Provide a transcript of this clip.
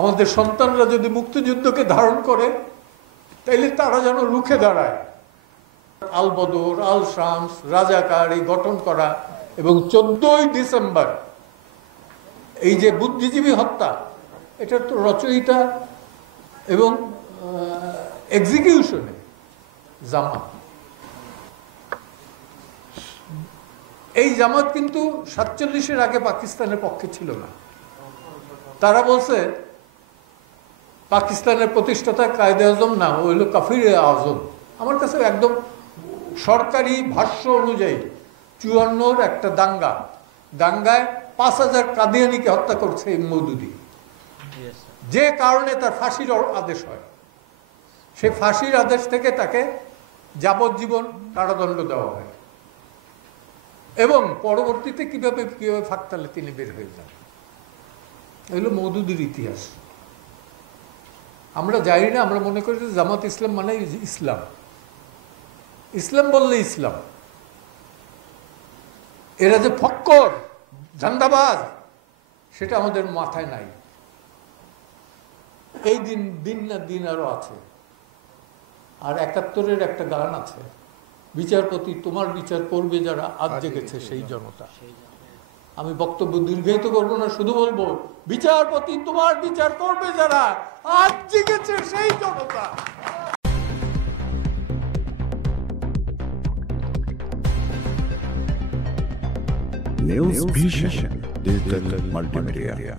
আমাদের সন্তানরা যদি মুক্তিযুদ্ধকে ধারণ করে তাইলে তারা যেন রুখে দাঁড়ায়। আল বদর, আল শামস, রাজাকার এই গঠন করা এবং 14ই ডিসেম্বর এই যে বুদ্ধিজীবী হত্যা, এটার তো রচয়িতা এবং এক্সিকিউশনে জামাত। এই জামাত কিন্তু 47-এর আগে পাকিস্তানের পক্ষে ছিল না। তারা বলছে পাকিস্তানের প্রতিষ্ঠাতা কায়েদে আজম না, ও হলো কাফিরে আজম। আমার কাছে একদম সরকারি ভাষ্য অনুযায়ী 54-র একটা দাঙ্গায় 5000 কাদিয়ানিকে হত্যা করছে এই মওদুদি, যে কারণে তার ফাঁসির আদেশ হয়। সেই ফাঁসির আদেশ থেকে তাকে যাবজ্জীবন কারাদণ্ড দেওয়া হয় এবং পরবর্তীতে কিভাবে ফাঁকতালে তিনি বের হয়ে যান। এগুলো মওদুদির ইতিহাস। আমরা জানি না, আমরা মনে করি যে জামাত ইসলাম মানে ইসলাম, ইসলাম বললে ইসলাম। এরা যে ফক্কর ধান্দাবাজ সেটা আমাদের মাথায় নাই। এই দিন না দিন আরো আছে। আর 71-এর একটা গান আছে, বিচারপতি তোমার বিচার করবে যারা, আজ জেগেছে সেই জনতা। আমি বক্তব্য দীর্ঘায়িত করবো না, শুধু বলবো বিচারপতি তোমার বিচার করবে যারা, আজ জেগেছে সেই জনতা। News Vision Digital Multimedia.